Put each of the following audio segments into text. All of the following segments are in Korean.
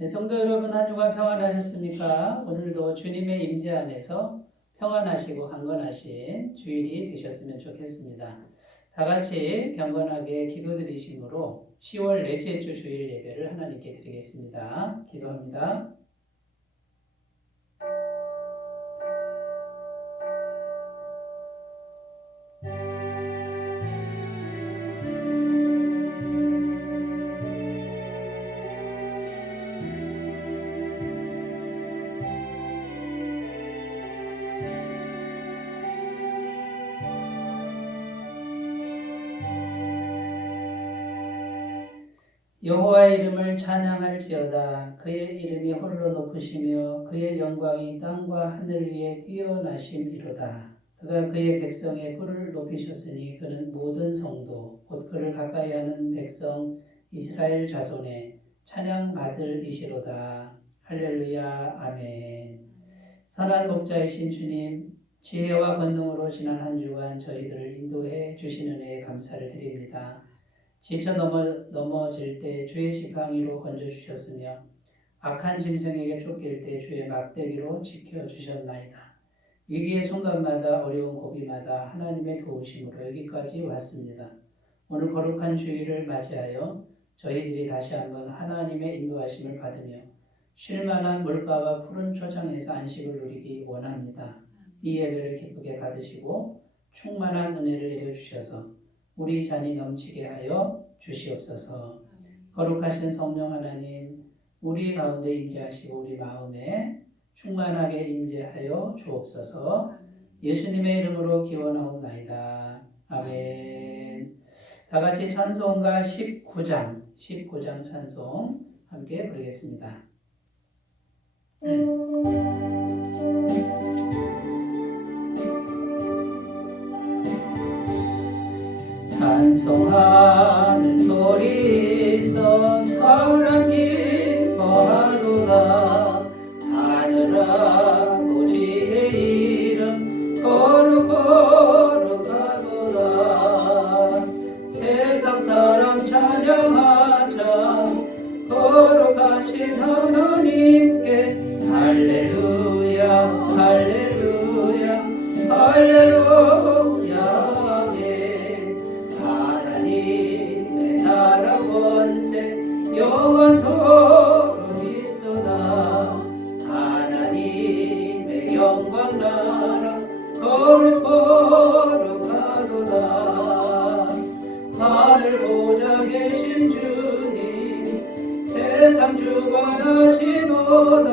네, 성도 여러분 한 주간 평안하셨습니까? 오늘도 주님의 임재 안에서 평안하시고 강건하신 주일이 되셨으면 좋겠습니다. 다 같이 경건하게 기도드리심으로 10월 넷째 주 주일 예배를 하나님께 드리겠습니다. 기도합니다. 여호와의 이름을 찬양할지어다. 그의 이름이 홀로 높으시며 그의 영광이 땅과 하늘 위에 뛰어나심이로다. 그가 그의 백성의 뿔을 높이셨으니 그는 모든 성도 곧 그를 가까이하는 백성 이스라엘 자손의 찬양받을 이시로다. 할렐루야. 아멘. 선한 목자이신 주님, 지혜와 권능으로 지난 한 주간 저희들을 인도해 주시는 은혜에 감사를 드립니다. 지쳐 넘어질 때 주의 지팡이로 건져주셨으며 악한 짐승에게 쫓길 때 주의 막대기로 지켜주셨나이다. 위기의 순간마다 어려운 고비마다 하나님의 도우심으로 여기까지 왔습니다. 오늘 거룩한 주일을 맞이하여 저희들이 다시 한번 하나님의 인도하심을 받으며 쉴만한 물가와 푸른 초장에서 안식을 누리기 원합니다. 이 예배를 기쁘게 받으시고 충만한 은혜를 내려주셔서 우리 잔이 넘치게 하여 주시옵소서. 거룩하신 성령 하나님, 우리 가운데 임재하시고 우리 마음에 충만하게 임재하여 주옵소서. 예수님의 이름으로 기원하옵나이다. 아멘. 다 같이 찬송가 19장 찬송 함께 부르겠습니다. 찬송하는 소리 있어 사람 기뻐하도다. 하늘 아버지의 이름 거룩거룩하도다. 세상 사람 찬양하자 거룩하신 하나님께 할렐루야 할렐루야 할렐루야. 영원토록 있도다. 하나님의 영광 나라 거룩거룩하도다. 하늘 보좌 계신 주님 세상 주관하시도다.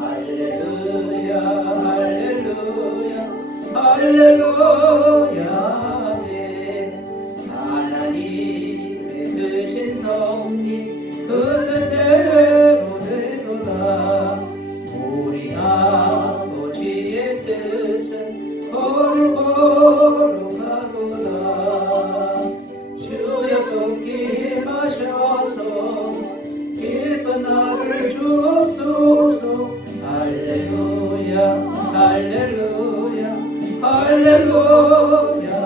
할렐루야 할렐루야 할렐루야. 하나님의 크신 섭리 그 뜻대로 되도다. 우리 아버지의 뜻은 거룩거룩하도다. 주여 속히 임하셔서 기쁜 날을 주옵소서. 할렐루야 할렐루야 할렐루야.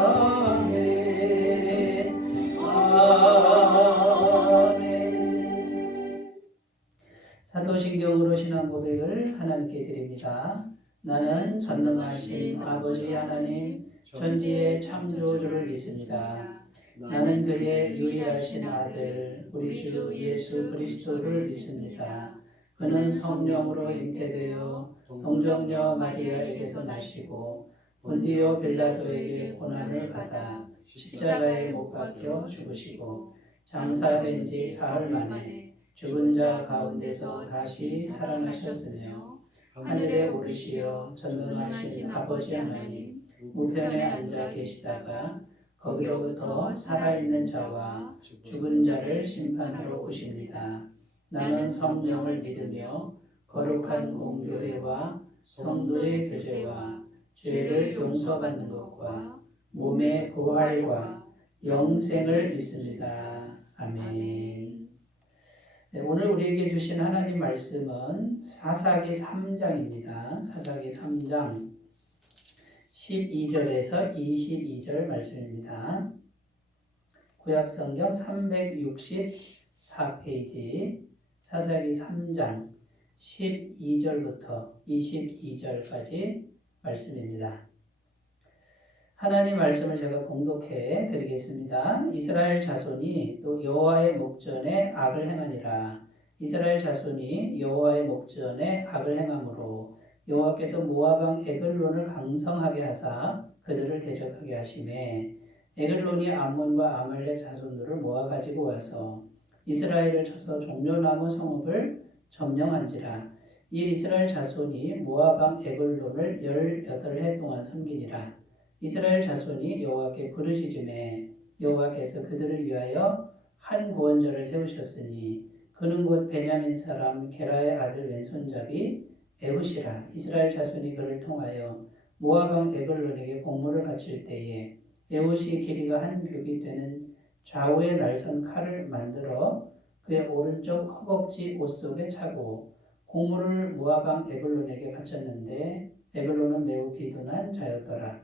사도신경으로 신앙 고백을 하나님께 드립니다. 나는 전능하신 아버지 하나님 전지의 창조주를 믿습니다. 나는 그의 유일하신 아들 우리 주 예수 그리스도를 믿습니다. 그는 성령으로 잉태되어 동정녀 마리아에게서 나시고 본디오 빌라도에게 고난을 받아 십자가에 못 박혀 죽으시고 장사된 지 사흘 만에 죽은 자 가운데서 다시 살아나셨으며 하늘에 오르시어 전능하신 아버지 하나님 우편에 앉아 계시다가 거기로부터 살아있는 자와 죽은 자를 심판하러 오십니다. 나는 성령을 믿으며 거룩한 공교회와 성도의 교제와 죄를 용서받는 것과 몸의 부활과 영생을 믿습니다. 아멘. 네, 오늘 우리에게 주신 하나님 말씀은 사사기 3장입니다. 사사기 3장 12절에서 22절 말씀입니다. 구약성경 364페이지 사사기 3장 12절부터 22절까지 말씀입니다. 하나님 말씀을 제가 봉독해 드리겠습니다. 이스라엘 자손이 또 여호와의 목전에 악을 행하니라. 이스라엘 자손이 여호와의 목전에 악을 행함으로 여호와께서 모압 왕 에글론을 강성하게 하사 그들을 대적하게 하시매 에글론이 암몬과 아말렉 자손들을 모아 가지고 와서 이스라엘을 쳐서 종려나무 성읍을 점령한지라. 이 이스라엘 자손이 모압 왕 에글론을 18해 동안 섬기니라. 이스라엘 자손이 여호와께 부르짖음에 여호와께서 그들을 위하여 한 구원자를 세우셨으니 그는 곧 베냐민 사람 게라의 아들 왼손잡이 에훗이라. 이스라엘 자손이 그를 통하여 모압 왕 에글론에게 공물을 바칠 때에 에훗이 길이가 한 규빗 되는 좌우에 날선 칼을 만들어 그의 오른쪽 허벅지 옷 속에 차고 공물을 모압 왕 에글론에게 바쳤는데 에글론은 매우 비둔한 자였더라.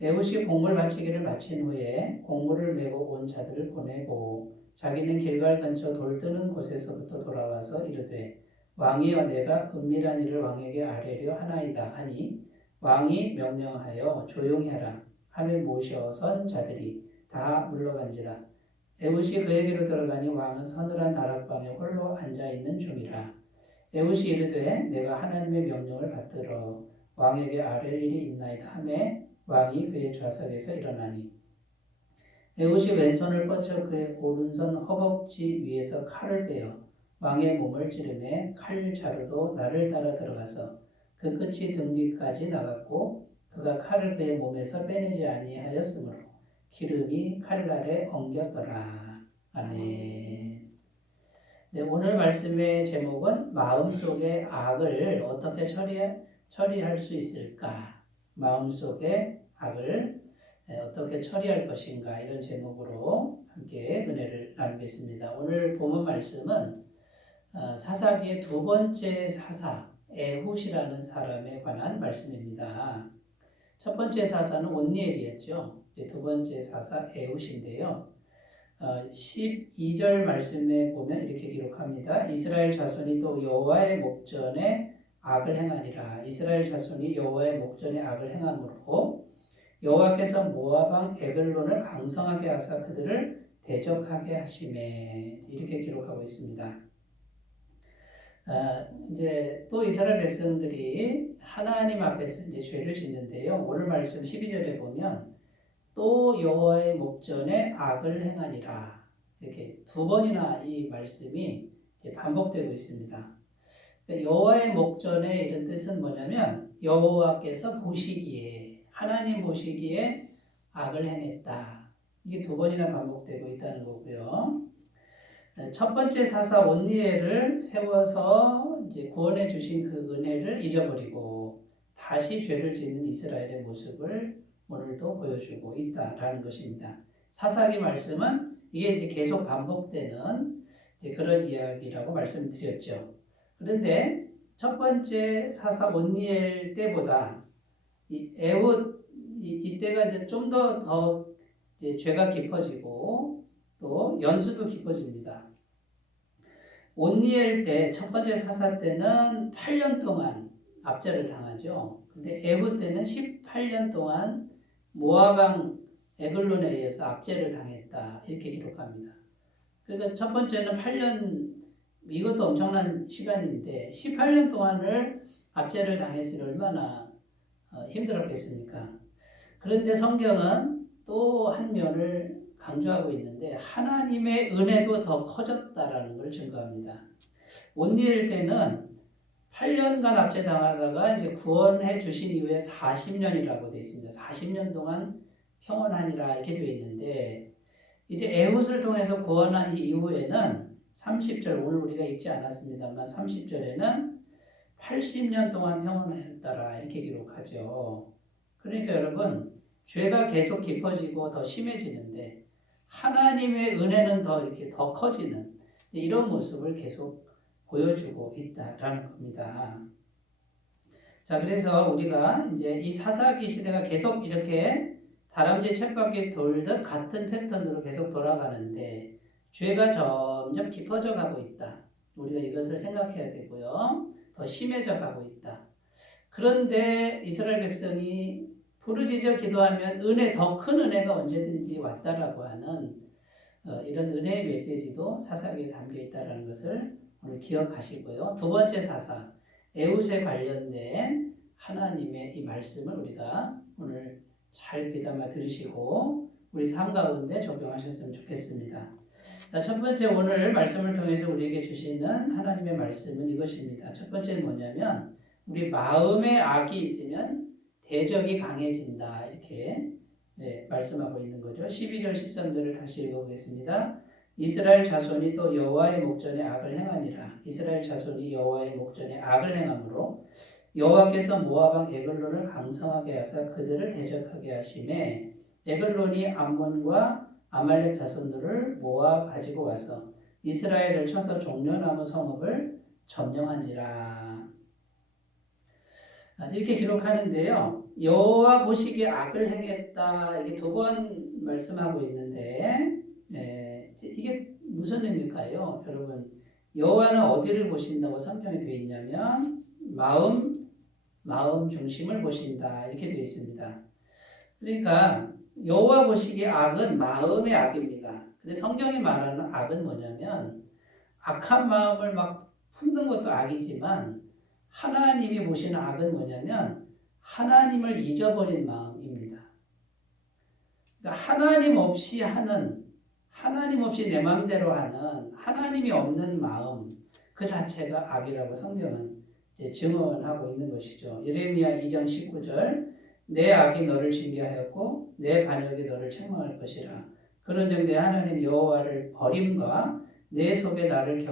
에훗이 공물 바치기를 마친 후에 공물을 메고 온 자들을 보내고 자기는 길갈 근처 돌 뜨는 곳에서부터 돌아와서 이르되 왕이여 내가 은밀한 일을 왕에게 아뢰려 하나이다 하니 왕이 명령하여 조용히 하라 하며 모셔선 자들이 다 물러간지라. 에훗이 그에게로 들어가니 왕은 서늘한 다락방에 홀로 앉아있는 중이라. 에훗이 이르되 내가 하나님의 명령을 받들어 왕에게 아뢰 일이 있나이다 하며 왕이 그의 좌석에서 일어나니 에훗이 왼손을 뻗쳐 그의 오른손 허벅지 위에서 칼을 빼어 왕의 몸을 찌르매 칼 자루도 날을 따라 들어가서 그 끝이 등 뒤까지 나갔고 그가 칼을 그의 몸에서 빼내지 아니하였으므로 기름이 칼날에 엉겼더라. 아멘. 네, 오늘 말씀의 제목은 마음속의 악을 어떻게 처리할 수 있을까? 마음속의 악을 어떻게 처리할 것인가? 이런 제목으로 함께 은혜를 나누겠습니다. 오늘 본문 말씀은 사사기의 두 번째 사사 에훗이라는 사람에 관한 말씀입니다. 첫 번째 사사는 온니엘이었죠. 두 번째 사사 에훗인데요. 12절 말씀에 보면 이렇게 기록합니다. 이스라엘 자손이 또 여호와의 목전에 악을 행하니라. 이스라엘 자손이 여호와의 목전에 악을 행함으로 여호와께서 모압 왕 에글론을 강성하게 하사 그들을 대적하게 하시매 이렇게 기록하고 있습니다. 이제 또 이스라엘 백성들이 하나님 앞에서 이제 죄를 짓는데요. 오늘 말씀 12절에 보면 또 여호와의 목전에 악을 행하니라. 이렇게 두 번이나 이 말씀이 이제 반복되고 있습니다. 여호와의 목전에 이런 뜻은 뭐냐면 여호와께서 보시기에 하나님 보시기에 악을 행했다. 이게 두 번이나 반복되고 있다는 거고요. 첫 번째 사사 온니엘을 세워서 이제 구원해 주신 그 은혜를 잊어버리고 다시 죄를 짓는 이스라엘의 모습을 오늘도 보여주고 있다라는 것입니다. 사사기 말씀은 이게 이제 계속 반복되는 이제 그런 이야기라고 말씀드렸죠. 그런데 첫 번째 사사 온니엘 때보다 이 에훗 이때가 이제 좀 더 죄가 깊어지고 또 연수도 깊어집니다. 온니엘 때 첫 번째 사사 때는 8년 동안 압제를 당하죠. 근데 에훗 때는 18년 동안 모압 왕 에글론에 의해서 압제를 당했다. 이렇게 기록합니다. 그러니까 첫 번째는 8년, 이것도 엄청난 시간인데 18년 동안을 압제를 당했으니 얼마나 힘들었겠습니까? 그런데 성경은 또 한 면을 강조하고 있는데 하나님의 은혜도 더 커졌다라는 걸 증거합니다. 온니엘 때는 8년간 압제당하다가 이제 구원해 주신 이후에 40년이라고 되어 있습니다. 40년 동안 평온하니라 이렇게 되어 있는데 이제 에훗을 통해서 구원한 이후에는 30절 오늘 우리가 읽지 않았습니다만 30절에는 80년 동안 평온하였더라 이렇게 기록하죠. 그러니까 여러분 죄가 계속 깊어지고 더 심해지는데 하나님의 은혜는 더 이렇게 더 커지는 이런 모습을 계속 보여주고 있다라는 겁니다. 자, 그래서 우리가 이제 이 사사기 시대가 계속 이렇게 다람쥐 쳇바퀴 돌듯 같은 패턴으로 계속 돌아가는데 죄가 점점 깊어져 가고 있다. 우리가 이것을 생각해야 되고요. 더 심해져 가고 있다. 그런데 이스라엘 백성이 부르짖어 기도하면 더 큰 은혜가 언제든지 왔다라고 하는 이런 은혜의 메시지도 사사기에 담겨 있다는 것을 오늘 기억하시고요. 두 번째 사사, 에훗에 관련된 하나님의 이 말씀을 우리가 오늘 잘 귀담아 들으시고 우리 삶 가운데 적용하셨으면 좋겠습니다. 자, 첫 번째 오늘 말씀을 통해서 우리에게 주시는 하나님의 말씀은 이것입니다. 첫 번째는 뭐냐면 우리 마음에 악이 있으면 대적이 강해진다. 이렇게 말씀하고 있는 거죠. 12절 13절을 다시 읽어보겠습니다. 이스라엘 자손이 또 여호와의 목전에 악을 행하니라. 이스라엘 자손이 여호와의 목전에 악을 행함으로 여호와께서 모압 왕 에글론을 강성하게 하사 그들을 대적하게 하심에 에글론이 암몬과 아말렉 자손들을 모아 가지고 와서 이스라엘을 쳐서 종려나무 성읍을 점령한지라. 이렇게 기록하는데요. 여호와 보시기에 악을 행했다. 이게 두 번 말씀하고 있는데 이게 무슨 의미일까요? 여러분, 여호와는 어디를 보신다고 성경에 되어 있냐면 마음 중심을 보신다. 이렇게 되어 있습니다. 그러니까 여호와 보시기에 악은 마음의 악입니다. 근데 성경이 말하는 악은 뭐냐면 악한 마음을 막 품는 것도 악이지만 하나님이 보시는 악은 뭐냐면 하나님을 잊어버린 마음입니다. 그러니까 하나님 없이 내 마음대로 하는 하나님이 없는 마음 그 자체가 악이라고 성경은 증언하고 있는 것이죠. 예레미야 2장 19절 내 악이 너를 징계하였고 내 반역이 너를 책망할 것이라. 그런즉 내 하나님 여호와를 버림과 내 속에 나를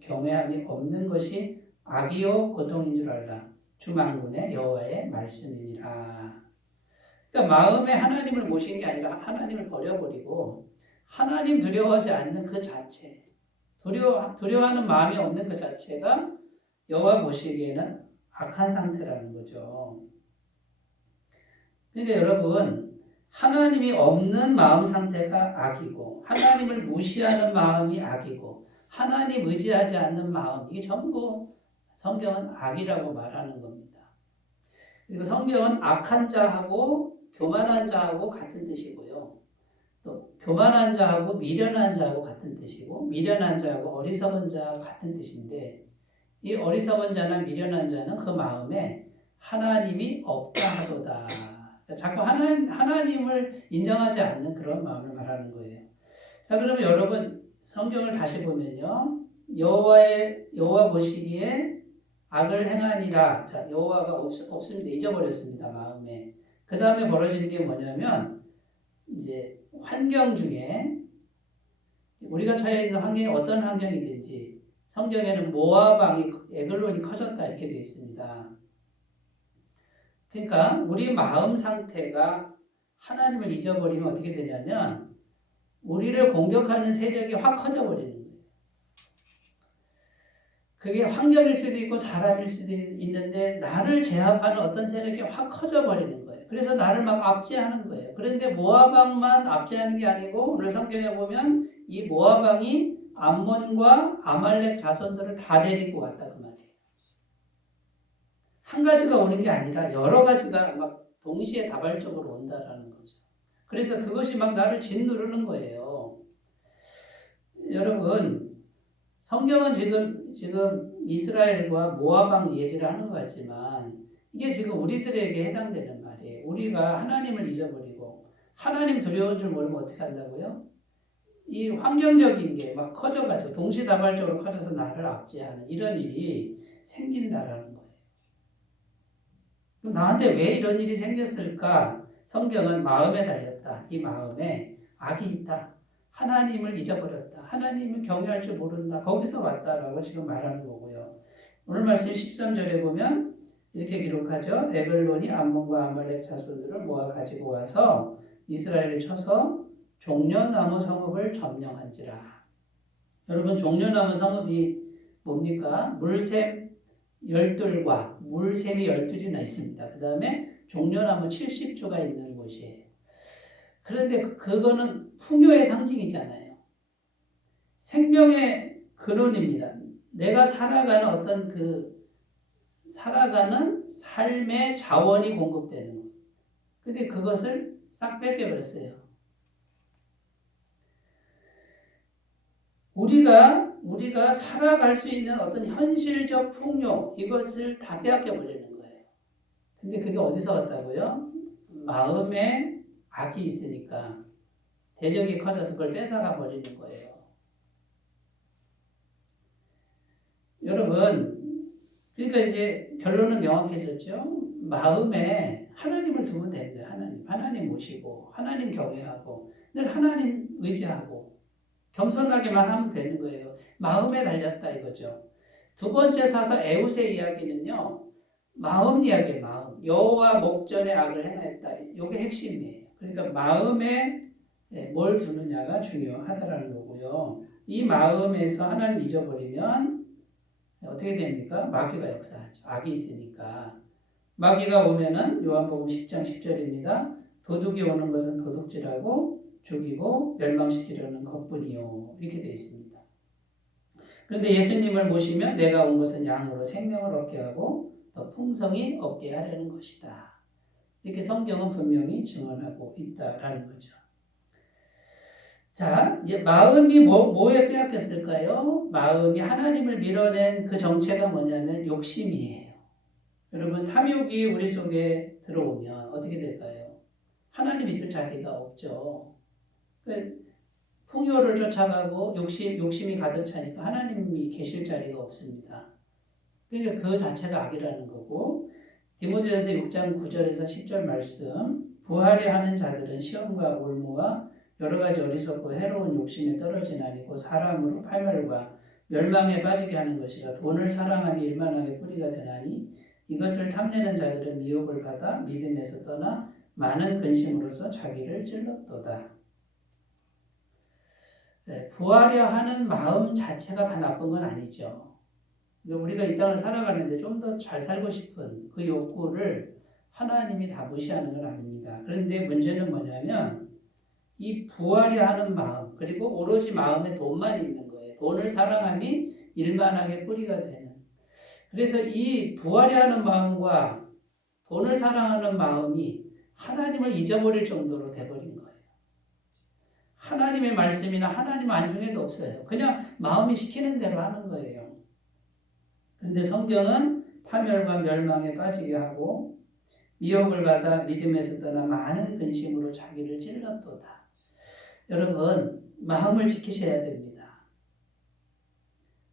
경외함이 없는 것이 악이요 고통인 줄 알라. 주 만군의 여호와의 말씀이니라. 그러니까 마음에 하나님을 모신 게 아니라 하나님을 버려버리고 하나님 두려워하지 않는 그 자체, 두려워하는 마음이 없는 그 자체가 여호와 보시기에는 악한 상태라는 거죠. 그러니까 여러분, 하나님이 없는 마음 상태가 악이고 하나님을 무시하는 마음이 악이고 하나님 의지하지 않는 마음, 이게 전부 성경은 악이라고 말하는 겁니다. 그리고 성경은 악한 자하고 교만한 자하고 같은 뜻이고요. 또 교만한 자하고 미련한 자하고 같은 뜻이고 미련한 자하고 어리석은 자하고 같은 뜻인데 이 어리석은 자나 미련한 자는 그 마음에 하나님이 없다 하도다. 자꾸 하나님을 인정하지 않는 그런 마음을 말하는 거예요. 자, 그러면 여러분 성경을 다시 보면요. 여호와 보시기에 악을 행하니라. 자, 여호와가 없습니다. 잊어버렸습니다. 마음에. 그 다음에 벌어지는 게 뭐냐면 이제 환경 중에 우리가 처해 있는 환경이 어떤 환경이든지 성경에는 모압 왕이 에글론이 커졌다 이렇게 되어 있습니다. 그러니까 우리 마음 상태가 하나님을 잊어버리면 어떻게 되냐면 우리를 공격하는 세력이 확 커져 버리는 거예요. 그게 환경일 수도 있고 사람일 수도 있는데 나를 제압하는 어떤 세력이 확 커져 버리는 거예요. 그래서 나를 막 압제하는 거예요. 그런데 모압 왕만 압제하는 게 아니고 오늘 성경에 보면 이 모압 왕이 암몬과 아말렉 자손들을 다 데리고 왔다 그 말이에요. 한 가지가 오는 게 아니라 여러 가지가 막 동시에 다발적으로 온다라는 거죠. 그래서 그것이 막 나를 짓누르는 거예요. 여러분, 성경은 지금 이스라엘과 모압 왕 얘기를 하는 것 같지만 이게 지금 우리들에게 해당되는 말이에요. 우리가 하나님을 잊어버리고 하나님 두려운 줄 모르면 어떻게 한다고요? 이 환경적인 게 막 커져가지고 동시다발적으로 커져서 나를 압제하는 이런 일이 생긴다라는 거예요. 그럼 나한테 왜 이런 일이 생겼을까? 성경은 마음에 달렸다. 이 마음에 악이 있다. 하나님을 잊어버렸다. 하나님을 경외할 줄 모른다. 거기서 왔다라고 지금 말하는 거고요. 오늘 말씀 13절에 보면 이렇게 기록하죠. 에글론이 암몬과 아말렉 자손들을 모아 가지고 와서 이스라엘을 쳐서 종려나무 성읍을 점령한지라. 여러분 종려나무 성읍이 뭡니까? 물샘 12과 물샘이 12이나 있습니다. 그 다음에 종려나무 70주가 있는 곳이에요. 그런데 그거는 풍요의 상징이잖아요. 생명의 근원입니다. 내가 살아가는 어떤 그 살아가는 삶의 자원이 공급되는 거예요. 근데 그것을 싹 뺏겨버렸어요. 우리가 살아갈 수 있는 어떤 현실적 풍요, 이것을 다 빼앗겨버리는 거예요. 근데 그게 어디서 왔다고요? 마음에 악이 있으니까 대적이 커져서 그걸 뺏어가 버리는 거예요. 여러분, 그러니까 이제 결론은 명확해졌죠? 마음에 하나님을 두면 되는 거예요. 하나님 모시고, 하나님 경외하고, 늘 하나님 의지하고, 겸손하게만 하면 되는 거예요. 마음에 달렸다 이거죠. 두 번째 사서 에웃의 이야기는요, 마음 이야기예요. 마음. 여호와 목전에 악을 행하였다. 이게 핵심이에요. 그러니까 마음에 뭘 두느냐가 중요하다라는 거고요. 이 마음에서 하나님 잊어버리면 어떻게 됩니까? 마귀가 역사하죠. 악이 있으니까. 마귀가 오면은 요한복음 10장 10절입니다. 도둑이 오는 것은 도둑질하고 죽이고 멸망시키려는 것뿐이요. 이렇게 되어 있습니다. 그런데 예수님을 모시면 내가 온 것은 양으로 생명을 얻게 하고 더 풍성히 얻게 하려는 것이다. 이렇게 성경은 분명히 증언하고 있다라는 거죠. 자, 이제 마음이 뭐에 빼앗겼을까요? 마음이 하나님을 밀어낸 그 정체가 뭐냐면 욕심이에요. 여러분, 탐욕이 우리 속에 들어오면 어떻게 될까요? 하나님 있을 자리가 없죠. 풍요를 쫓아가고 욕심이 가득 차니까 하나님이 계실 자리가 없습니다. 그러니까 그 자체가 악이라는 거고, 디모데전서 6장 9절에서 10절 말씀, 부하려 하는 자들은 시험과 올무와 여러 가지 어리석고 해로운 욕심에 떨어지나니 곧 사람으로 파멸과 멸망에 빠지게 하는 것이라. 돈을 사랑하며 일만하게 뿌리가 되나니 이것을 탐내는 자들은 미혹을 받아 믿음에서 떠나 많은 근심으로서 자기를 찔렀도다. 네, 부하려 하는 마음 자체가 다 나쁜 건 아니죠. 우리가 이 땅을 살아가는데 좀 더 잘 살고 싶은 그 욕구를 하나님이 다 무시하는 건 아닙니다. 그런데 문제는 뭐냐면 이 부하려 하는 마음, 그리고 오로지 마음에 돈만 있는 거예요. 돈을 사랑함이 일만하게 뿌리가 되는. 그래서 이 부하려 하는 마음과 돈을 사랑하는 마음이 하나님을 잊어버릴 정도로 돼버린 거예요. 하나님의 말씀이나 하나님 안중에도 없어요. 그냥 마음이 시키는 대로 하는 거예요. 그런데 성경은 파멸과 멸망에 빠지게 하고 미혹을 받아 믿음에서 떠나 많은 근심으로 자기를 찔렀도다. 여러분, 마음을 지키셔야 됩니다.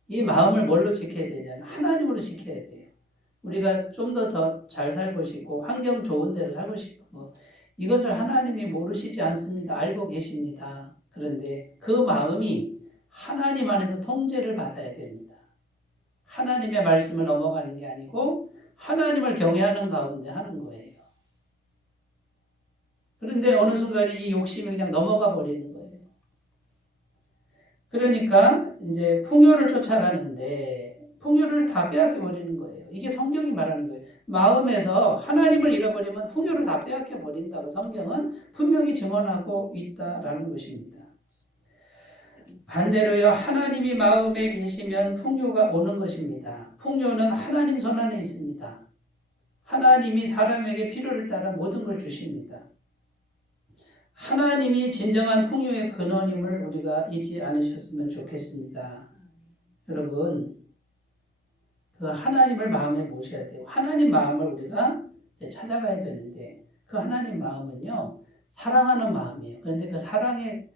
이 마음을 뭘로 지켜야 되냐면 하나님으로 지켜야 돼요. 우리가 좀 더 잘 살고 싶고 환경 좋은 데로 살고 싶고 이것을 하나님이 모르시지 않습니다. 알고 계십니다. 그런데 그 마음이 하나님 안에서 통제를 받아야 됩니다. 하나님의 말씀을 넘어가는 게 아니고 하나님을 경외하는 가운데 하는 거예요. 그런데 어느 순간에 이 욕심이 그냥 넘어가 버리는 거예요. 그러니까 이제 풍요를 쫓아가는데 풍요를 다 빼앗겨 버리는 거예요. 이게 성경이 말하는 거예요. 마음에서 하나님을 잃어버리면 풍요를 다 빼앗겨 버린다고 성경은 분명히 증언하고 있다라는 것입니다. 반대로요, 하나님이 마음에 계시면 풍요가 오는 것입니다. 풍요는 하나님 손 안에 있습니다. 하나님이 사람에게 필요를 따라 모든 걸 주십니다. 하나님이 진정한 풍요의 근원임을 우리가 잊지 않으셨으면 좋겠습니다. 여러분, 그 하나님을 마음에 모셔야 돼요. 하나님 마음을 우리가 찾아가야 되는데 그 하나님 마음은요, 사랑하는 마음이에요. 그런데 그 사랑의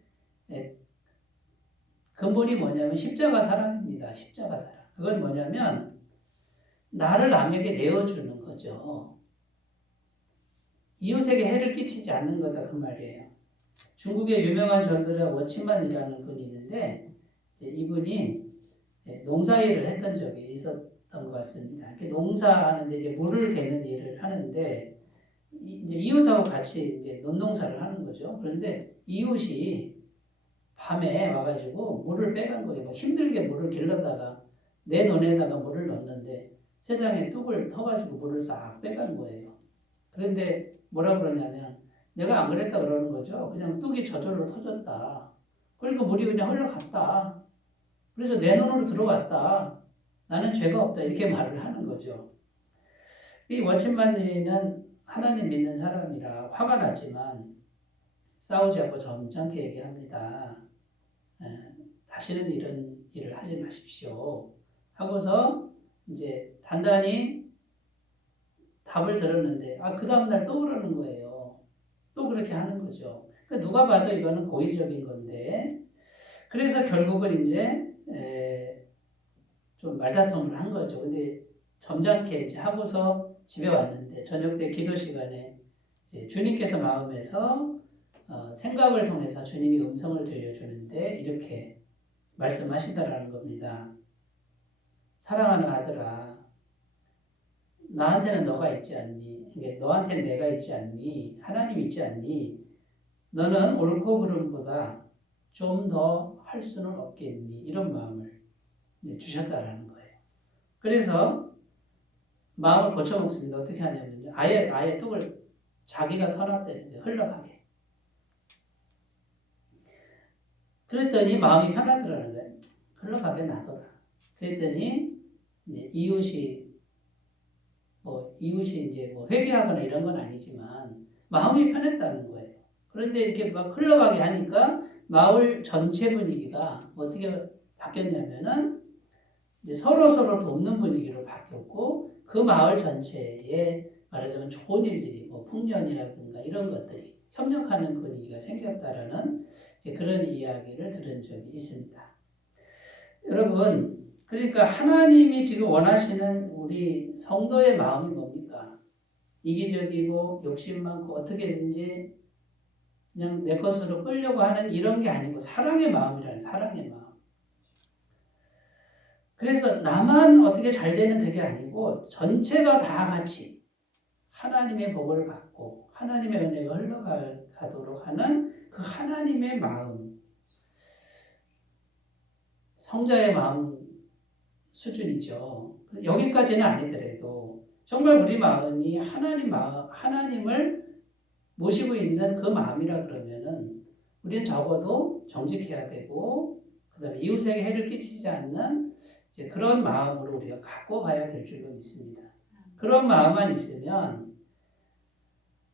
근본이 뭐냐면 십자가 사랑입니다. 십자가 사랑. 그건 뭐냐면 나를 남에게 내어주는 거죠. 이웃에게 해를 끼치지 않는 거다 그 말이에요. 중국의 유명한 전도자 워치만이라는 분이 있는데 이분이 농사일을 했던 적이 있었던 것 같습니다. 농사하는데 이제 물을 개는 일을 하는데 이제 이웃하고 같이 이제 논농사를 하는 거죠. 그런데 이웃이 밤에 와가지고 물을 빼간 거예요. 막 힘들게 물을 길러다가 내 논에다가 물을 넣는데 세상에 뚝을 터가지고 물을 싹 빼간 거예요. 그런데 뭐라 그러냐면 내가 안 그랬다 그러는 거죠. 그냥 뚝이 저절로 터졌다. 그러니까 물이 그냥 흘러갔다. 그래서 내 논으로 들어왔다. 나는 죄가 없다. 이렇게 말을 하는 거죠. 이 워치만리는 하나님 믿는 사람이라 화가 나지만 싸우지 않고 점잖게 얘기합니다. 다시는 이런 일을 하지 마십시오. 하고서 이제 단단히 답을 들었는데, 그 다음날 또 그러는 거예요. 또 그렇게 하는 거죠. 그러니까 누가 봐도 이거는 고의적인 건데, 그래서 결국은 이제 좀 말다툼을 한 거죠. 근데 점잖게 이제 하고서 집에 왔는데, 저녁 때 기도 시간에 이제 주님께서 마음에서 생각을 통해서 주님이 음성을 들려주는데 이렇게 말씀하시더라는 겁니다. 사랑하는 아들아, 나한테는 너가 있지 않니? 너한테는 내가 있지 않니? 하나님이 있지 않니? 너는 옳고 그름보다 좀 더 할 수는 없겠니? 이런 마음을 주셨다라는 거예요. 그래서 마음을 고쳐먹습니다. 어떻게 하냐면요. 아예 뚝을 자기가 터놨다는 거예요. 흘러가게. 그랬더니 마음이 편하더라는 거예요. 흘러가게 놔둬라. 그랬더니 이웃이 이제 회개하거나 이런 건 아니지만 마음이 편했다는 거예요. 그런데 이렇게 막 흘러가게 하니까 마을 전체 분위기가 어떻게 바뀌었냐면은 이제 서로 돕는 분위기로 바뀌었고 그 마을 전체에 말하자면 좋은 일들이 풍년이라든가 이런 것들이 협력하는 분위기가 생겼다라는 이제 그런 이야기를 들은 적이 있습니다. 여러분, 그러니까 하나님이 지금 원하시는 우리 성도의 마음이 뭡니까? 이기적이고 욕심 많고 어떻게든지 그냥 내 것으로 끌려고 하는 이런 게 아니고 사랑의 마음이라는 사랑의 마음. 그래서 나만 어떻게 잘 되는 그게 아니고 전체가 다 같이 하나님의 복을 받고 하나님의 은혜가 흘러가도록 하는 그 하나님의 마음, 성자의 마음 수준이죠. 여기까지는 아니더라도 정말 우리 마음이 하나님을 모시고 있는 그 마음이라 그러면은 우리는 적어도 정직해야 되고 그다음에 이웃에게 해를 끼치지 않는 이제 그런 마음으로 우리가 갖고 가야 될 줄로 믿습니다. 그런 마음만 있으면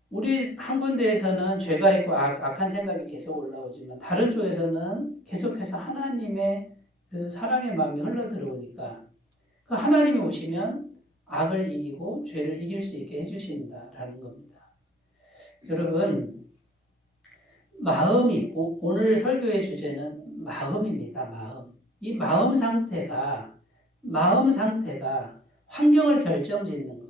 우리 한 군데에서는 죄가 있고 악한 생각이 계속 올라오지만 다른 쪽에서는 계속해서 하나님의 그 사랑의 마음이 흘러들어오니까 그 하나님이 오시면 악을 이기고 죄를 이길 수 있게 해주신다라는 겁니다. 여러분, 마음이 오늘 설교의 주제는 마음입니다. 마음. 이 마음 상태가 환경을 결정짓는 거예요.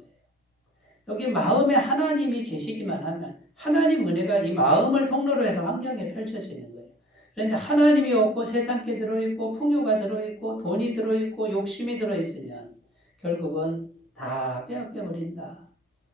여기 마음에 하나님이 계시기만 하면 하나님 은혜가 이 마음을 통로로 해서 환경에 펼쳐지는 거예요. 그런데 하나님이 없고 세상께 들어있고 풍요가 들어있고 돈이 들어있고 욕심이 들어있으면 결국은 다 빼앗겨버린다.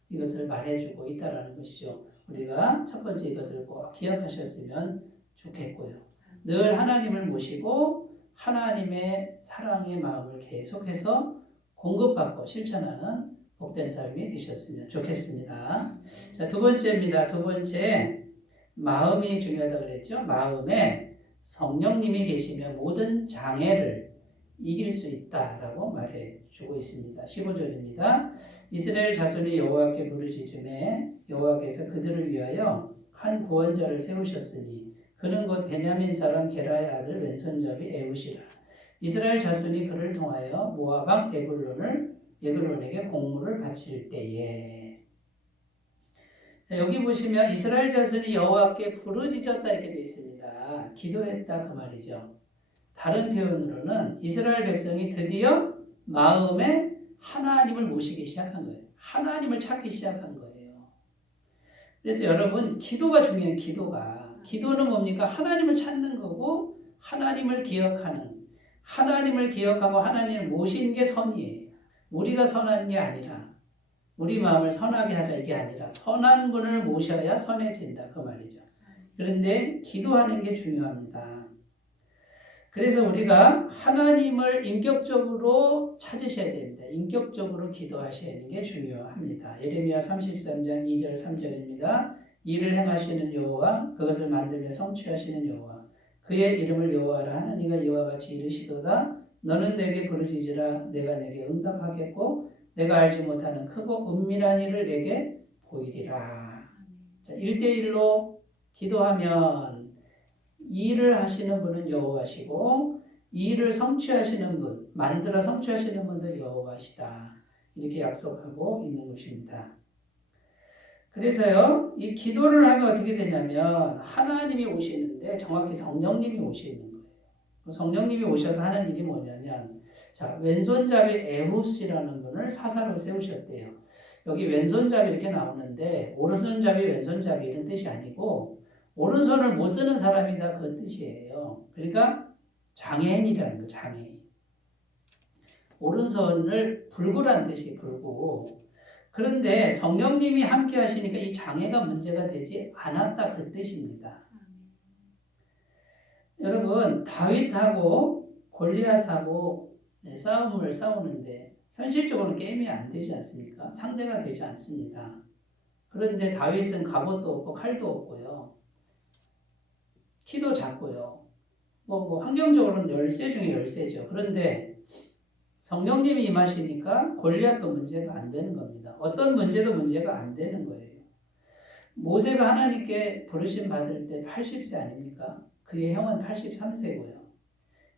이것을 말해주고 있다는 것이죠. 우리가 첫 번째 이것을 꼭 기억하셨으면 좋겠고요. 늘 하나님을 모시고 하나님의 사랑의 마음을 계속해서 공급받고 실천하는 복된 삶이 되셨으면 좋겠습니다. 자, 두 번째입니다. 두 번째, 마음이 중요하다고 그랬죠. 마음에 성령님이 계시면 모든 장애를 이길 수 있다라고 말해주고 있습니다. 15절입니다. 이스라엘 자손이 여호와께 부르짖음에 여호와께서 그들을 위하여 한 구원자를 세우셨으니 그는 곧 베냐민 사람 게라의 아들 왼손잡이 에웃이라. 이스라엘 자손이 그를 통하여 모압 왕 에글론에게 공물을 바칠 때에. 자, 여기 보시면 이스라엘 자손이 여호와께 부르짖었다 이렇게 되어 있습니다. 기도했다 그 말이죠. 다른 표현으로는 이스라엘 백성이 드디어 마음에 하나님을 모시기 시작한 거예요. 하나님을 찾기 시작한 거예요. 그래서 여러분 기도가 중요해요. 기도는 뭡니까? 하나님을 찾는 거고 하나님을 기억하고 하나님을 모시는 게 선이에요. 우리가 선한 게 아니라 우리 마음을 선하게 하자 이게 아니라 선한 분을 모셔야 선해진다 그 말이죠. 그런데 기도하는 게 중요합니다. 그래서 우리가 하나님을 인격적으로 찾으셔야 됩니다. 인격적으로 기도하시는 게 중요합니다. 예레미야 33장 2절 3절입니다. 이를 행하시는 여호와 그것을 만들며 성취하시는 여호와 그의 이름을 여호와라 하는 이가 이와 같이 이르시도다 너는 내게 부르짖으라 내가 내게 응답하겠고 내가 알지 못하는 크고 은밀한 일을 내게 보이리라. 자, 1대1로 기도하면 이 일을 하시는 분은 여호와시고 이 일을 성취하시는 분, 만들어 성취하시는 분도 여호와시다. 이렇게 약속하고 있는 것입니다. 그래서요, 이 기도를 하면 어떻게 되냐면 하나님이 오시는데 정확히 성령님이 오시는 거예요. 성령님이 오셔서 하는 일이 뭐냐면, 자, 왼손잡이 에훗이라는 분을 사사로 세우셨대요. 여기 왼손잡이 이렇게 나오는데 오른손잡이 왼손잡이 이런 뜻이 아니고 오른손을 못 쓰는 사람이다 그 뜻이에요. 그러니까 장애인이라는 거, 장애인. 오른손을 불구란 뜻이 불구. 그런데 성령님이 함께 하시니까 이 장애가 문제가 되지 않았다 그 뜻입니다. 여러분, 다윗하고 골리앗하고 싸움을 싸우는데 현실적으로 게임이 안 되지 않습니까? 상대가 되지 않습니다. 그런데 다윗은 갑옷도 없고 칼도 없고요. 키도 작고요. 환경적으로는 열세 중에 열세죠. 그런데 성령님이 임하시니까 골리앗도 문제가 안 되는 겁니다. 어떤 문제도 문제가 안 되는 거예요. 모세가 하나님께 부르심 받을 때 80세 아닙니까? 그의 형은 83세고요.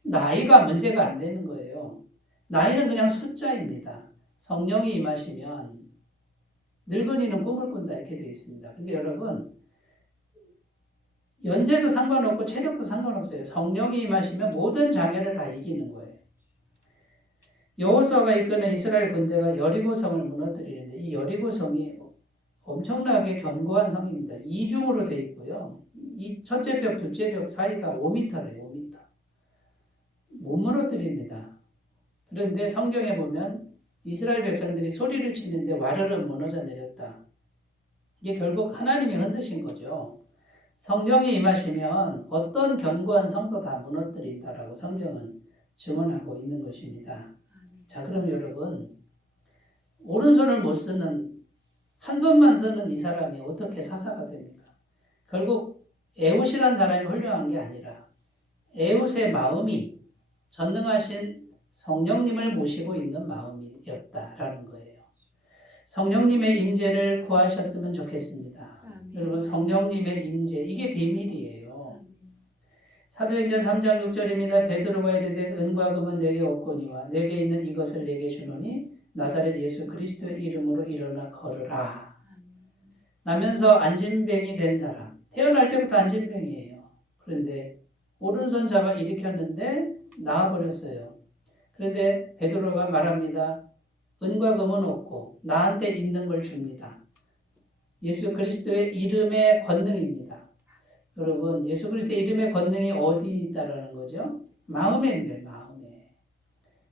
나이가 문제가 안 되는 거예요. 나이는 그냥 숫자입니다. 성령이 임하시면 늙은이는 꿈을 꾼다 이렇게 되어 있습니다. 근데 여러분, 연세도 상관없고 체력도 상관없어요. 성령이 임하시면 모든 장애를 다 이기는 거예요. 여호수아가 이끄는 이스라엘 군대가 여리고성을 무너뜨리는데 이 여리고성이 엄청나게 견고한 성입니다. 이중으로 되어 있고요. 이 첫째 벽, 둘째 벽 사이가 5m래요. 5m. 못 무너뜨립니다. 그런데 성경에 보면 이스라엘 백성들이 소리를 치는데 와르르 무너져 내렸다. 이게 결국 하나님이 흔드신 거죠. 성령이 임하시면 어떤 견고한 성도 다 무너뜨린다라고 성경은 증언하고 있는 것입니다. 자, 그럼 여러분, 오른손을 못 쓰는, 한 손만 쓰는 이 사람이 어떻게 사사가 됩니까? 결국 에훗이라는 사람이 훌륭한 게 아니라 에훗의 마음이 전능하신 성령님을 모시고 있는 마음이었다라는 거예요. 성령님의 임재를 구하셨으면 좋겠습니다. 여러분, 성령님의 임재, 이게 비밀이에요. 사도행전 3장 6절입니다. 베드로가 이르되 은과 금은 내게 없거니와 내게 있는 이것을 내게 주노니 나사렛 예수 그리스도의 이름으로 일어나 걸으라. 나면서 안진뱅이 된 사람, 태어날 때부터 안진뱅이에요. 그런데 오른손 잡아 일으켰는데 나아버렸어요. 그런데 베드로가 말합니다. 은과 금은 없고 나한테 있는 걸 줍니다. 예수 그리스도의 이름의 권능입니다. 여러분, 예수 그리스도의 이름의 권능이 어디 있다라는 거죠? 마음에 있는 거예요. 마음에.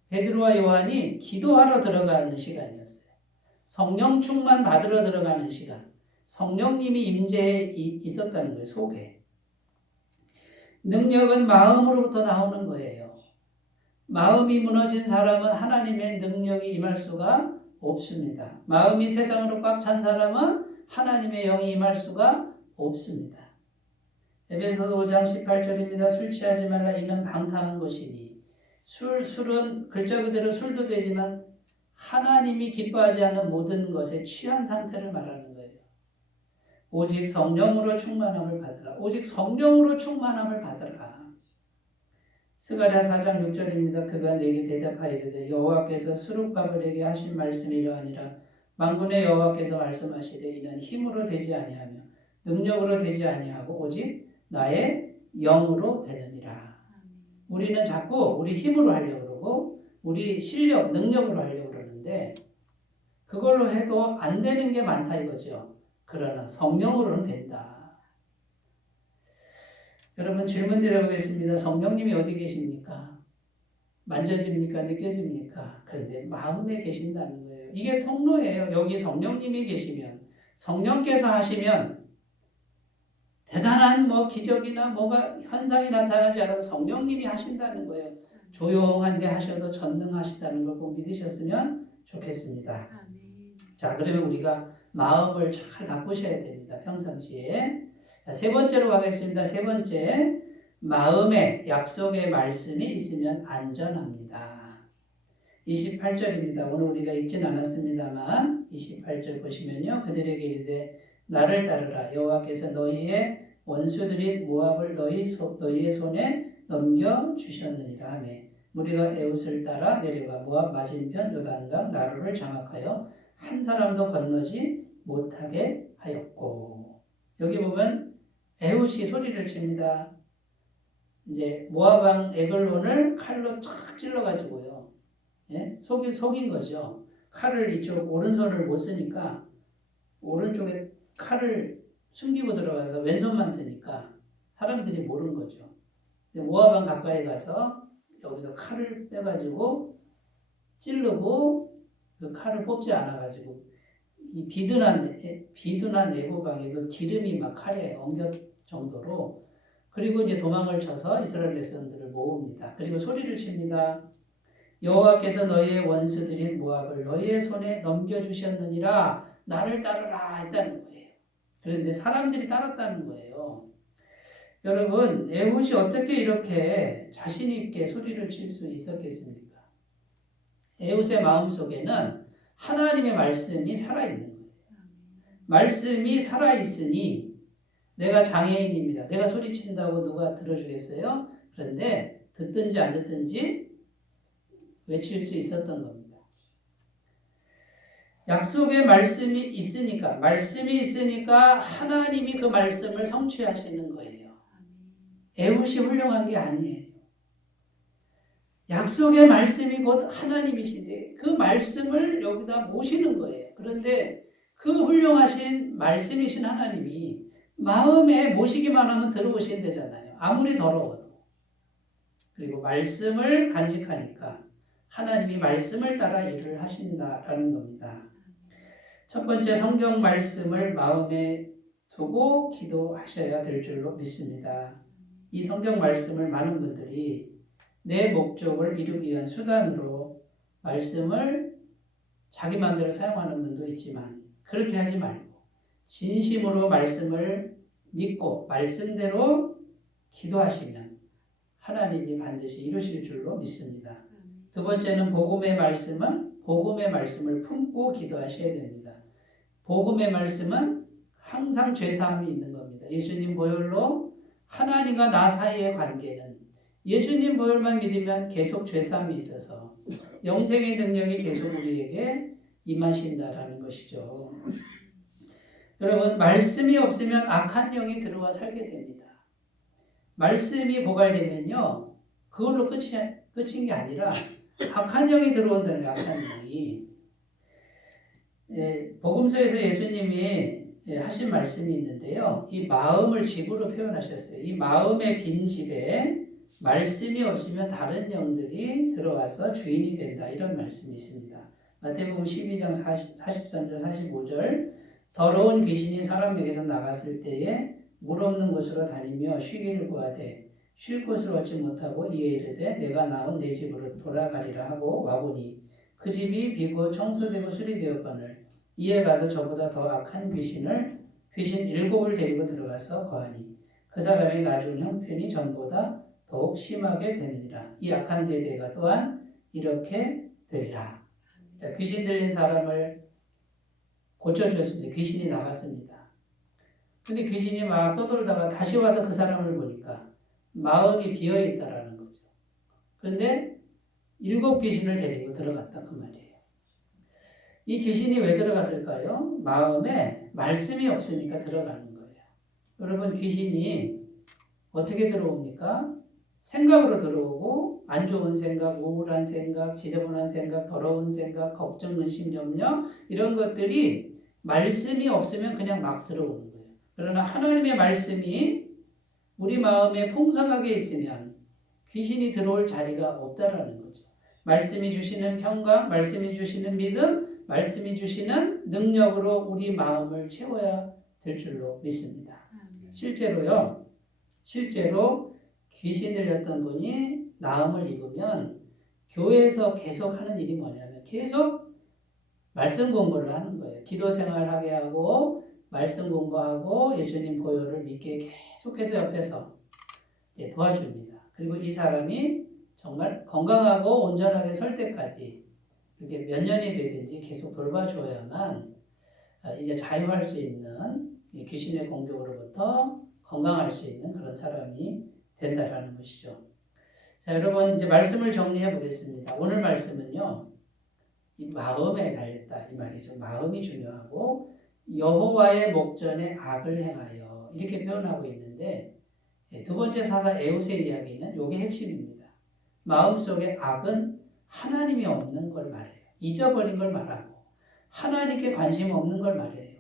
베드로와 요한이 기도하러 들어가는 시간이었어요. 성령 충만 받으러 들어가는 시간. 성령님이 임재해 있었다는 거예요. 속에. 능력은 마음으로부터 나오는 거예요. 마음이 무너진 사람은 하나님의 능력이 임할 수가 없습니다. 마음이 세상으로 꽉 찬 사람은 하나님의 영이 임할 수가 없습니다. 에베소서 5장 18절입니다. 술 취하지 말라 이는 방탕한 것이니 술은 글자 그대로 술도 되지만 하나님이 기뻐하지 않는 모든 것에 취한 상태를 말하는 거예요. 오직 성령으로 충만함을 받으라. 오직 성령으로 충만함을 받으라. 스가랴 4장 6절입니다. 그가 내게 대답하이르되 여호와께서 수룹바벨에게 하신 말씀이 이러하니라. 만군의 여호와께서 말씀하시되 이는 힘으로 되지 아니하며 능력으로 되지 아니하고 오직 나의 영으로 되느니라. 우리는 자꾸 우리 힘으로 하려고 그러고 우리 실력, 능력으로 하려고 그러는데 그걸로 해도 안 되는 게 많다 이거죠. 그러나 성령으로는 된다. 여러분, 질문 드려보겠습니다. 성령님이 어디 계십니까? 만져집니까? 느껴집니까? 그런데 마음에 계신다는 거예요. 이게 통로예요. 여기 성령님이 계시면, 성령께서 하시면 대단한 기적이나 뭐가 현상이 나타나지 않아도 성령님이 하신다는 거예요. 조용한데 하셔도 전능하시다는 걸 꼭 믿으셨으면 좋겠습니다. 자, 그러면 우리가 마음을 잘 가꾸셔야 됩니다. 평상시에. 자, 세 번째로 가겠습니다. 세 번째, 마음에 약속의 말씀이 있으면 안전합니다. 28절입니다. 오늘 우리가 읽진 않았습니다만 28절 보시면요. 그들에게 이르되 나를 따르라. 여호와께서 너희의 원수들인 모압을 너희의 손에 넘겨주셨느니라 하며 우리가 에웃을 따라 내려가 모압 맞은편 요단강 나루를 장악하여 한 사람도 건너지 못하게 하였고. 여기 보면 에웃이 소리를 칩니다. 이제 모압왕 에글론을 칼로 탁 찔러가지고요. 예? 속인 거죠. 칼을 이쪽 오른손을 못 쓰니까 오른쪽에 칼을 숨기고 들어가서 왼손만 쓰니까 사람들이 모르는 거죠. 모압왕 가까이 가서 여기서 칼을 빼가지고 찌르고 그 칼을 뽑지 않아가지고 이 비둔한 애고방에 그 기름이 막 칼에 엉겨 정도로 그리고 이제 도망을 쳐서 이스라엘 백성들을 모읍니다. 그리고 소리를 칩니다. 여호와께서 너희의 원수들인 모압을 너희의 손에 넘겨주셨느니라 나를 따르라 했다는 거예요. 그런데 사람들이 따랐다는 거예요. 여러분 에훗이 어떻게 이렇게 자신 있게 소리를 칠 수 있었겠습니까? 에훗의 마음속에는 하나님의 말씀이 살아있는 거예요. 말씀이 살아있으니 내가 장애인입니다. 내가 소리친다고 누가 들어주겠어요? 그런데 듣든지 안 듣든지 외칠 수 있었던 겁니다. 약속의 말씀이 있으니까 하나님이 그 말씀을 성취하시는 거예요. 에훗이 훌륭한 게 아니에요. 약속의 말씀이 곧 하나님이신데 그 말씀을 여기다 모시는 거예요. 그런데 그 훌륭하신 말씀이신 하나님이 마음에 모시기만 하면 들어오신대잖아요. 아무리 더러워도. 그리고 말씀을 간직하니까 하나님이 말씀을 따라 일을 하신다라는 겁니다. 첫 번째 성경 말씀을 마음에 두고 기도하셔야 될 줄로 믿습니다. 이 성경 말씀을 많은 분들이 내 목적을 이루기 위한 수단으로 말씀을 자기 마음대로 사용하는 분도 있지만 그렇게 하지 말고 진심으로 말씀을 믿고 말씀대로 기도하시면 하나님이 반드시 이루실 줄로 믿습니다. 두 번째는 복음의 말씀을 품고 기도하셔야 됩니다. 복음의 말씀은 항상 죄사함이 있는 겁니다. 예수님 보혈로 하나님과 나 사이의 관계는 예수님 보혈만 믿으면 계속 죄사함이 있어서 영생의 능력이 계속 우리에게 임하신다라는 것이죠. 여러분 말씀이 없으면 악한 영이 들어와 살게 됩니다. 말씀이 고갈되면요 그걸로 끝인 게 아니라 악한 영이 들어온다는 거예요. 악한 영이. 복음서에서 예수님이 하신 말씀이 있는데요. 이 마음을 집으로 표현하셨어요. 이 마음의 빈 집에 말씀이 없으면 다른 영들이 들어와서 주인이 된다. 이런 말씀이 있습니다. 마태복음 12장 43절 45절 더러운 귀신이 사람에게서 나갔을 때에 물 없는 곳으로 다니며 쉬기를 구하되 쉴 곳을 얻지 못하고 이에 이르되 내가 나온 내 집으로 돌아가리라 하고 와보니 그 집이 비고 청소되고 수리되었거늘 이에 가서 저보다 더 악한 귀신 7을 데리고 들어가서 거하니 그 사람의 나중 형편이 전보다 더욱 심하게 되느니라. 이 악한 세대가 또한 이렇게 되리라. 귀신 들린 사람을 고쳐주었습니다. 귀신이 나갔습니다. 근데 귀신이 막 떠돌다가 다시 와서 그 사람을 보니까 마음이 비어있다라는 거죠. 그런데 7귀신을 데리고 들어갔다 그 말이에요. 이 귀신이 왜 들어갔을까요? 마음에 말씀이 없으니까 들어가는 거예요. 여러분 귀신이 어떻게 들어옵니까? 생각으로 들어오고 안 좋은 생각, 우울한 생각, 지저분한 생각, 더러운 생각, 걱정, 근심, 염려 이런 것들이 말씀이 없으면 그냥 막 들어오는 거예요. 그러나 하나님의 말씀이 우리 마음에 풍성하게 있으면 귀신이 들어올 자리가 없다라는 거죠. 말씀이 주시는 평강, 말씀이 주시는 믿음, 말씀이 주시는 능력으로 우리 마음을 채워야 될 줄로 믿습니다. 실제로 귀신 들렸던 분이 나음을 입으면 교회에서 계속 하는 일이 뭐냐면 계속 말씀 공부를 하는 거예요. 기도 생활하게 하고 말씀 공부하고 예수님 보혈을 믿게 계속해서 옆에서 도와줍니다. 그리고 이 사람이 정말 건강하고 온전하게 설 때까지 이게 몇 년이 되든지 계속 돌봐줘야만 이제 자유할 수 있는 귀신의 공격으로부터 건강할 수 있는 그런 사람이 된다라는 것이죠. 자, 여러분 이제 말씀을 정리해 보겠습니다. 오늘 말씀은요, 이 마음에 달렸다 이 말이죠. 마음이 중요하고 여호와의 목전에 악을 행하여 이렇게 표현하고 있는데 두 번째 사사 에웃의 이야기는 이게 핵심입니다. 마음속에 악은 하나님이 없는 걸 말해요. 잊어버린 걸 말하고 하나님께 관심 없는 걸 말해요.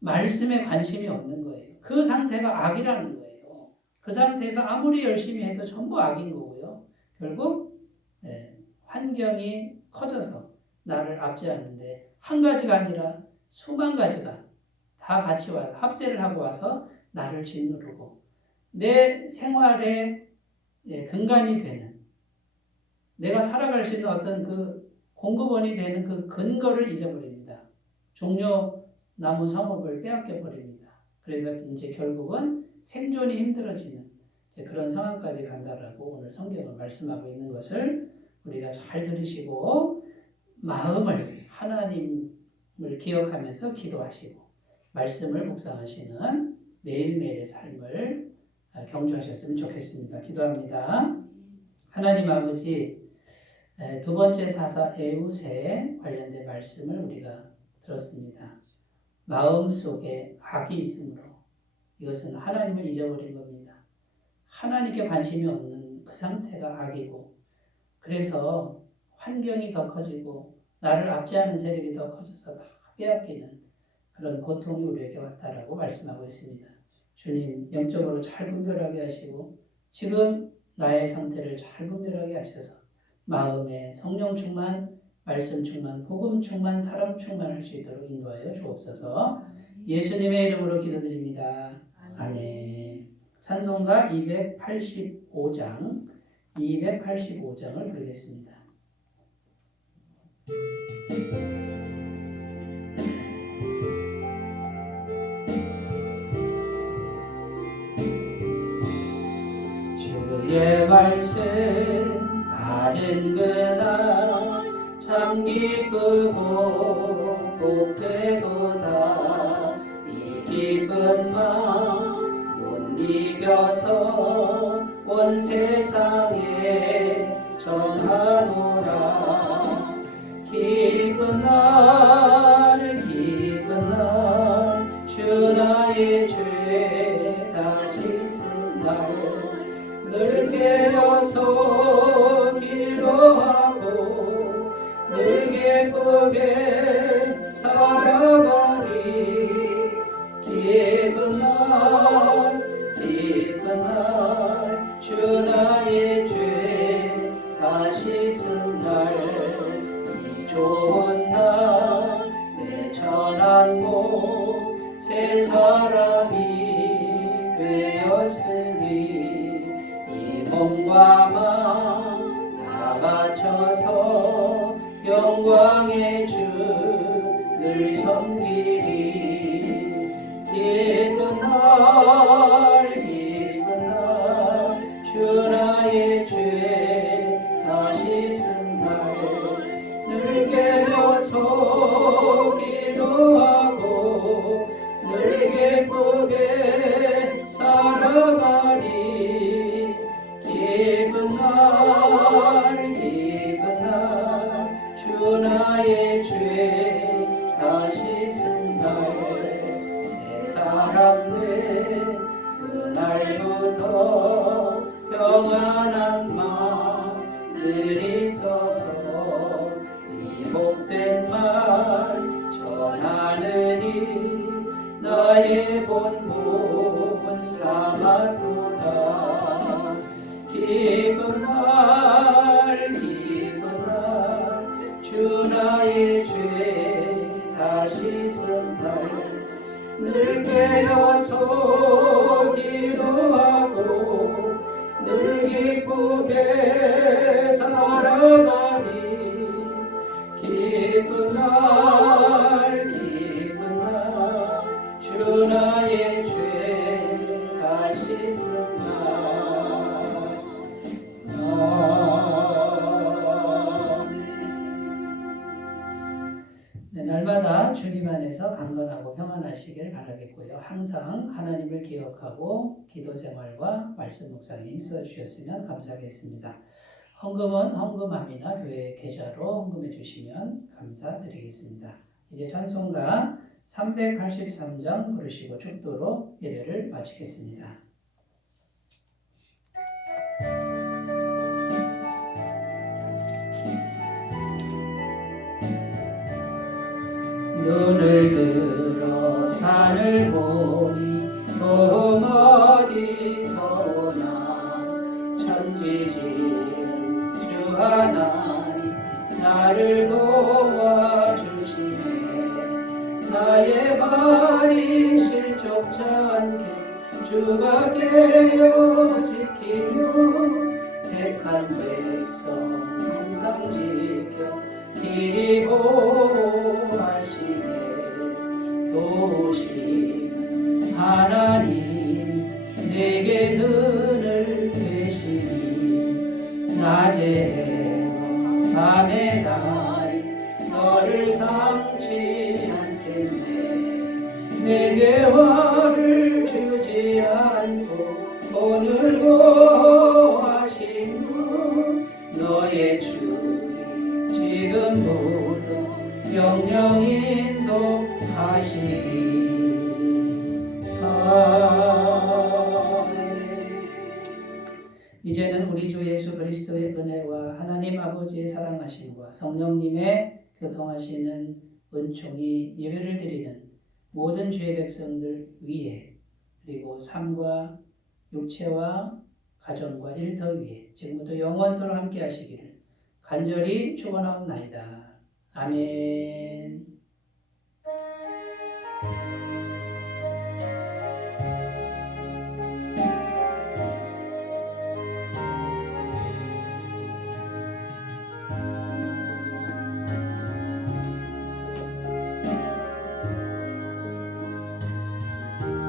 말씀에 관심이 없는 거예요. 그 상태가 악이라는 거예요. 그 상태에서 아무리 열심히 해도 전부 악인 거고요. 결국 환경이 커져서 나를 압제하는데 한 가지가 아니라 수만 가지가 다 같이 와서 합세를 하고 와서 나를 짓누르고 내 생활의 근간이 되는 내가 살아갈 수 있는 어떤 그 공급원이 되는 그 근거를 잊어버립니다. 종려나무 성읍을 빼앗겨 버립니다. 그래서 이제 결국은 생존이 힘들어지는 그런 상황까지 간다라고 오늘 성경은 말씀하고 있는 것을 우리가 잘 들으시고 마음을 하나님을 기억하면서 기도하시고 말씀을 묵상하시는 매일매일의 삶을 경주하셨으면 좋겠습니다. 기도합니다. 하나님 아버지, 두 번째 사사 에웃에 관련된 말씀을 우리가 들었습니다. 마음속에 악이 있으므로 이것은 하나님을 잊어버린 겁니다. 하나님께 관심이 없는 그 상태가 악이고 그래서 환경이 더 커지고 나를 압제하는 세력이 더 커져서 다 빼앗기는 그런 고통이 우리에게 왔다라고 말씀하고 있습니다. 주님, 영적으로 잘 분별하게 하시고 지금 나의 상태를 잘 분별하게 하셔서 마음에 성령 충만, 말씀 충만, 복음 충만, 사랑 충만할 수 있도록 인도하여 주옵소서. 예수님의 이름으로 기도드립니다. 아멘. 찬송가 285장을 부르겠습니다. 주의 말씀 받은 그날 참 기쁘고 복되도다. 이 기쁜 마음 못 이겨서 온 세상에 전하노라. 기쁜 날 주 나의 죄 다시 쓴 날 늘 깨어서 기도하고 늘 기쁘게 살아가리. 기쁜 날 주 나의 죄 다시 쓴 날 이 좋은 날 내 천한 복 새 사람이 되었으니 이 몸과 마음 다 바쳐서 영광의 주를 섬기리. 기쁜 날 주 나의 죄 다시 쓴 날 늘 깨어서 기도하고 늘 기쁘게 살아가리. 기쁜 날 주 나의 죄 다시 쓴 날 새 사람 돼 그날부터 평안한 마음들 있어서 이 복된 말 전하느니 나의 본분 삼았도다. 기쁜 날 주 나의 죄 다시 쓴 날 늘 깨어서 기도하고 늘 기쁘게 살아가리. 기쁜 날 주 나의 죄 다시 쓴 날 네, 날마다 주님 안에서 강건하고 평안하시길 바라겠고요. 항상 하나님을 기억하고 기도 생활과 말씀 묵상에 힘써 주셨으면 감사하겠습니다. 헌금은 헌금함이나 교회 계좌로 헌금해 주시면 감사드리겠습니다. 이제 찬송가 383장 부르시고 축도로 예배를 마치겠습니다. 눈을 들어 산을 보니 또 어디서 오나 천지지은 주 하나님 나를 도와주시네 나의 발이 실족지 않게 주가 깨어 지키며 택한 백성 항상 지켜 길이 보호하시네 도우신 하나님 내게 눈을 되시니 낮의 해와 밤의 달이 너를 삼지 않겠네 내게 화를 주지 않고 오늘도 하시고 너의 주님 지금부터 영영 인도하시리 이제는 우리 주 예수 그리스도의 은혜와 하나님 아버지의 사랑하심과 성령님의 교통하시는 은총이 예배를 드리는 모든 주의 백성들 위에 그리고 삶과 육체와 가정과 일터 위에 지금부터 영원토록 함께 하시기를 간절히 축원하옵나이다. 아멘.